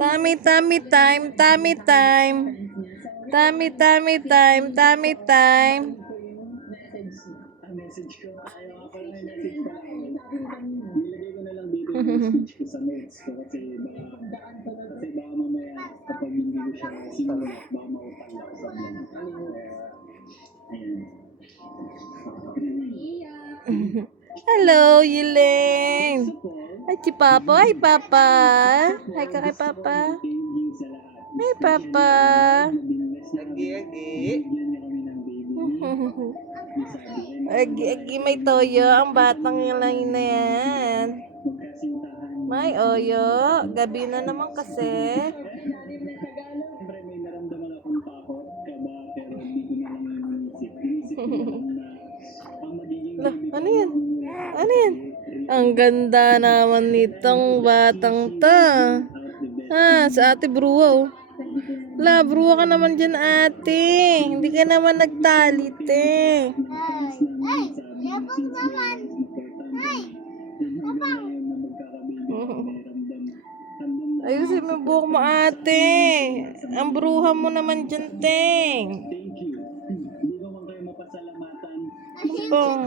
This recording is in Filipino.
Tummy, tummy time, tummy time. Tummy, tummy time, tummy time. Message ko. Ayaw ako na message ko. Nilagay ko na lang dito yung speech ko sa notes ko kasi baka mamaya kapag hindi ko siya sinulat, baka mautang ako sa vlog. Ayun. Hello, Yileng. Ay, si Papa. Ay, Papa. Hi ka kay Papa. Hi, Papa. Agi-agi. Agi-agi may toyo. Ang batang lang na yan. May oyo. Gabi na naman kasi. Siyempre may naramdaman akong takot, kaba, pero hindi ko na lang inisip. Inisip ko lang na ang magiging Ano yan? Ano yan? Ang ganda naman nitong batang to. Sa ate Bruwa, oh. La, Bruwa ka naman dyan, ate. Hindi ka naman nagtalit, eh. Ayusin mo buhok mo, ate. Ang bruha mo naman dyan, ting. Thank you. Hindi ko man kayo mapasalamatan. Oh.